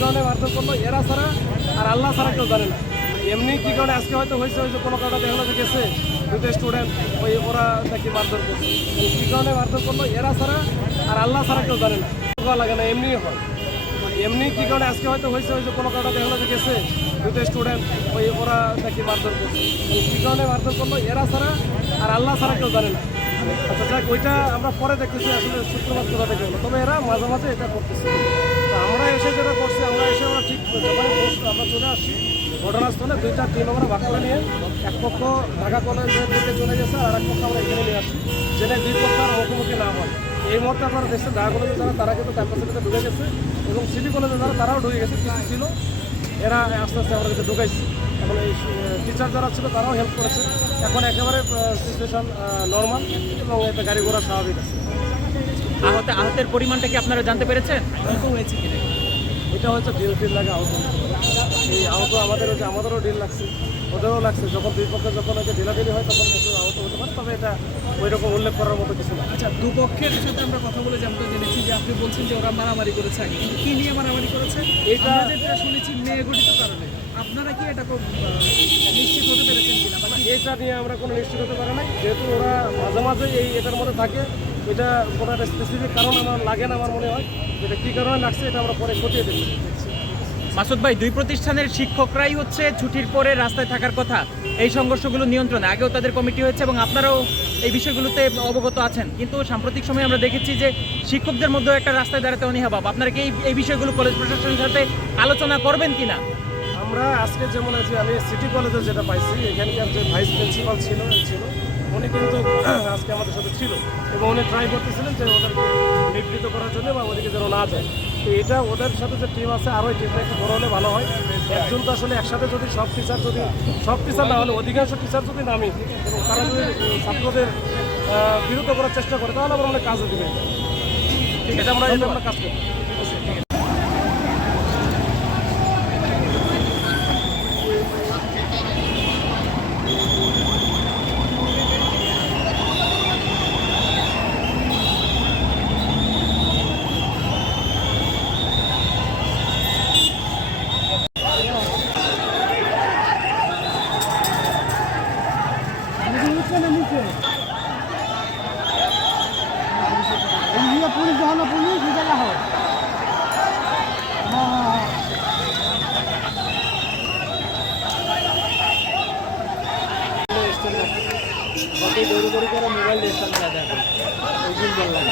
কারণে মারধর করল, এরা ছাড়া আর আল্লাহ ছাড়া কেউ জানে না। এমনি কি কারণে আজকে হয়তো হয়েছে হয়েছে কোনো কারণে দেখা যাচ্ছে গেছে দুটো স্টুডেন্ট ওই ওরা নাকি মারধর করছে। কি কারণে মারধর করল, এরা ছাড়া আর আল্লাহ ছাড়া কেউ জানে না। লাগে না এমনি হয়। এমনি কি কারণে আজকে হয়তো হয়েছে হয়েছে কোনো কারণে দেখা যাচ্ছে গেছে দুটো স্টুডেন্ট ওই ওরা নাকি মারধর করছে। কি কারণে মারধর করল, এরা ছাড়া আর আল্লাহ ছাড়া কেউ জানে না। আচ্ছা যাক, ওইটা আমরা পরে দেখতেছি, আসলে সূত্রপাত কোথা থেকে তবে এরা মাঝে মাঝে এটা করতেছে। আমরা এসে যেটা করছি আমরা এসে আমরা ঠিক যখন post আমরা চলে আসছি ঘটনাস্থলে দুইটা টিম আমরা ভাগ করে নিয়ে এক পক্ষ ঢাকা কলেজের দিকে চলে গেছে আর এক পক্ষ আমরা এখানে নিয়ে আসছি যেটা দুই পক্ষ আর মুখোমুখি না হয়। এই মুহূর্তে আপনারা দেখছেন ঢাকা কলেজে যারা তারা কিন্তু ক্যাম্পাসের ঢুকে গেছে এবং সিটি কলেজে যারা তারাও ঢুকে গেছে। কিছু ছিল এরা আস্তে আস্তে আমরা কিন্তু ঢুকাইছি। এখন এই টিচার যারা ছিল তারাও হেল্প করেছে। এখন একেবারে সিচুয়েশন নর্মাল এবং এতে গাড়ি ঘোড়া স্বাভাবিক আছে। আহত আহতের পরিমাণটা কি আপনারা জানতে পেরেছেন? এটা হচ্ছে ডিল টিল লাগে আহত এই আহত আমাদের হচ্ছে আমাদেরও ডিল লাগছে। ওদেরও লাগছে। যখন দুই পক্ষে যখন হচ্ছে ঢিলাঢিলি হয় তখন কিছু আহত হতে পারে তবে এটা ওই রকম উল্লেখ করার মতো কিছু না। আচ্ছা দুপক্ষের সাথে আমরা কথা বলে যেমনটা জেনেছি যে আপনি বলছেন যে ওরা মারামারি করেছে আগে। কিন্তু কি নিয়ে মারামারি করেছে? এটা- যেটা শুনেছি মেয়ে গঠিত কারণে। আপনারা কি এটা নিশ্চিত হতে পেরেছেন কিনা এটা নিয়ে আমরা কোনো নিশ্চিত হতে পারি নাই। যেহেতু ওরা মাঝে মাঝে এই এটার মধ্যে থাকে এটা কোনো একটা স্পেসিফিক কারণ আমার লাগে না আমার মনে হয়। এটা কী কারণে লাগছে এটা আমরা পরে খতিয়ে দেখি মাসুদ ভাই, দুই প্রতিষ্ঠানের শিক্ষকরাই হচ্ছে ছুটির পরে রাস্তায় থাকার কথা। এই সংঘর্ষগুলো নিয়ন্ত্রণে, আগেও তাদের কমিটি হয়েছে এবং আপনারাও এই বিষয়গুলোতে অবগত আছেন। কিন্তু সাম্প্রতিক সময়ে আমরা দেখেছি যে শিক্ষকদের মধ্যেও একটা রাস্তায় দাঁড়াতে অনীহাভাব আপনারা কি এই- বিষয়গুলো কলেজ প্রশাসনের সাথে আলোচনা করবেন কিনা? আমরা আজকে যেমন আছি, আমি সিটি কলেজে যেটা পাইছি, এখানকার যে ভাইস প্রিন্সিপাল ছিল ছিল উনি কিন্তু, আজকে আমাদের সাথে ছিল এবং উনি ট্রাই করতেছিলেন যে ওদেরকে নিবৃত করার জন্য বা ওদেরকে যেন না যায়। তো এটা ওদের সাথে যে টিম আছে আরও টিমটা একটু বড় হলে ভালো হয়। একজন তো আসলে একসাথে যদি সব টিচার যদি, সব টিচার না হলে অধিকাংশ টিচার যদি নামি এবং তারা যদি ছাত্রদের বিরত করার চেষ্টা করে, তাহলে আমরা অনেক কাজে দিবে। ঠিক আছে, আমরা কাজ করি পুলিশ যখন পুলিশ জায়গা হয়। হ্যাঁ। হ্যাঁ মোবাইল দিয়ে ওই দিন বললাম।